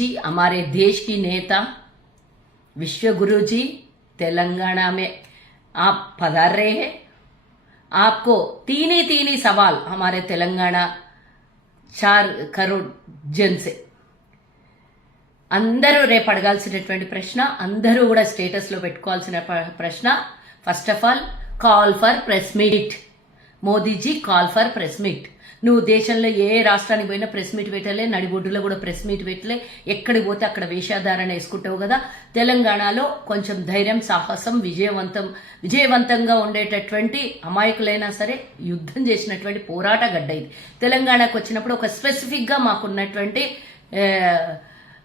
जी हमारे देश की नेता, विश्व गुरु जी तेलंगाना में आप पधार रहे हैं। आपको तीन ही सवाल हमारे तेलंगाना 4 करोड़ जन से అందరూ రేపు అడగాల్సినటువంటి ప్రశ్న, అందరూ కూడా స్టేటస్లో పెట్టుకోవాల్సిన ప్రశ్న. First of all, call for press meet. Modiji call for press meet. నువ్వు దేశంలో ఏ రాష్ట్రానికి పోయినా ప్రెస్ మీట్ పెట్టలే, నడిబొడ్డులో కూడా ప్రెస్ మీట్ పెట్టలే, ఎక్కడికి పోతే అక్కడ వేషాధారణ వేసుకుంటావు కదా. తెలంగాణలో కొంచెం ధైర్యం, సాహసం, విజయవంతంగా ఉండేటటువంటి అమాయకులైనా సరే యుద్ధం చేసినటువంటి పోరాట గడ్డ ఇది. తెలంగాణకు వచ్చినప్పుడు ఒక స్పెసిఫిక్గా మాకున్నటువంటి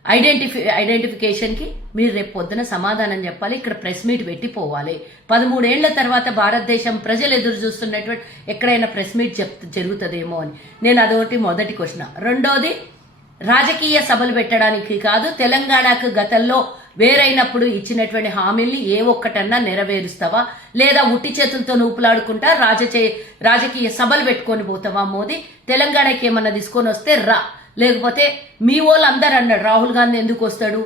ఐడెంటిఫికేషన్కి మీరు రేపు పొద్దున సమాధానం చెప్పాలి. ఇక్కడ ప్రెస్ మీట్ పెట్టి పోవాలి. 13 ఏళ్ల తర్వాత భారతదేశం ప్రజలు ఎదురు చూస్తున్నటువంటి ఎక్కడైనా ప్రెస్ మీట్ జరుగుతుందేమో అని. నేను అదొకటి మొదటి క్వశ్చన్. రెండోది, రాజకీయ సభలు పెట్టడానికి కాదు, తెలంగాణకు గతంలో వేరైనప్పుడు ఇచ్చినటువంటి హామీల్ని ఏ ఒక్కటన్నా నెరవేరుస్తావా, లేదా ఉట్టి చేతులతో నూపులాడుకుంటా రాజకీయ సభలు పెట్టుకొని పోతావా మోదీ? తెలంగాణకి ఏమన్నా తీసుకొని వస్తే రా, లేకపోతే మీ వాళ్ళు అందరు అన్నాడు, రాహుల్ గాంధీ ఎందుకు వస్తాడు,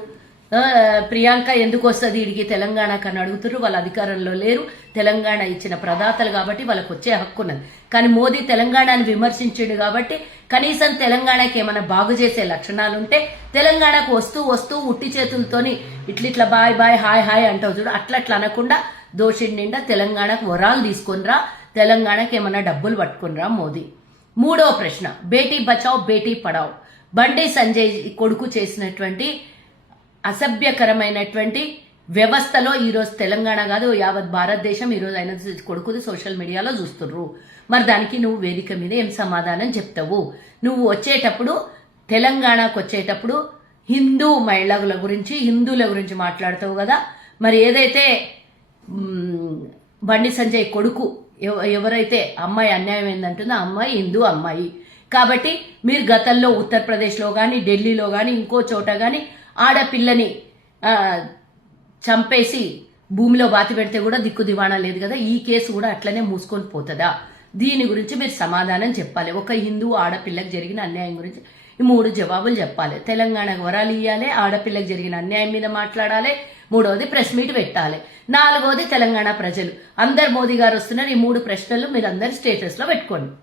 ప్రియాంక ఎందుకు వస్తుంది ఇడికి తెలంగాణకు అని అడుగుతున్నారు. వాళ్ళ అధికారంలో లేరు, తెలంగాణ ఇచ్చిన ప్రదాతలు కాబట్టి వాళ్ళకు వచ్చే హక్కు ఉన్నది. కానీ మోదీ తెలంగాణను విమర్శించాడు కాబట్టి కనీసం తెలంగాణకి ఏమైనా బాగు చేసే లక్షణాలు ఉంటే తెలంగాణకు వస్తూ ఉట్టి చేతులతోని ఇట్లిట్లా బాయ్ బాయ్ హాయ్ హాయ్ అంటావు చూడు, అట్లా అనకుండా దోషిడి నిండా తెలంగాణకు వరాలు తీసుకొనిరా, తెలంగాణకి ఏమైనా డబ్బులు పట్టుకునిరా మోదీ. మూడో ప్రశ్న, బేటీ బచావ్ బేటీ పడావ్. బండి సంజయ్ కొడుకు చేసినటువంటి అసభ్యకరమైనటువంటి వ్యవస్థలో ఈరోజు తెలంగాణ కాదు యావత్ భారతదేశం ఈరోజు ఆయన కొడుకుది సోషల్ మీడియాలో చూస్తుర్రు. మరి దానికి నువ్వు వేదిక మీద ఏం సమాధానం చెప్తావు? నువ్వు వచ్చేటప్పుడు తెలంగాణకు వచ్చేటప్పుడు హిందూ మహిళల గురించి, హిందువుల గురించి మాట్లాడతావు కదా. మరి ఏదైతే బండి సంజయ్ కొడుకు ఎవరైతే అమ్మాయి అన్యాయం ఏందంటుందో ఆ అమ్మాయి హిందూ అమ్మాయి కాబట్టి మీరు గతంలో ఉత్తరప్రదేశ్లో కానీ ఢిల్లీలో కానీ ఇంకో చోట కానీ ఆడపిల్లని చంపేసి భూమిలో బాతి పెడితే కూడా దిక్కు దివాణా లేదు కదా. ఈ కేసు కూడా అట్లనే మూసుకొని పోతుందా? దీని గురించి మీరు సమాధానం చెప్పాలి. ఒక హిందూ ఆడపిల్లకు జరిగిన అన్యాయం గురించి ఈ 3 జవాబులు చెప్పాలి. తెలంగాణకు వరాలు ఇవ్వాలి, ఆడపిల్లకు జరిగిన అన్యాయం మీద మాట్లాడాలి, మూడవది ప్రెస్ మీట్ పెట్టాలి, నాలుగవది తెలంగాణ ప్రజలు అందరు మోదీ గారు వస్తున్నారు. ఈ 3 ప్రశ్నలు మీరు అందరు స్టేటస్లో పెట్టుకోండి.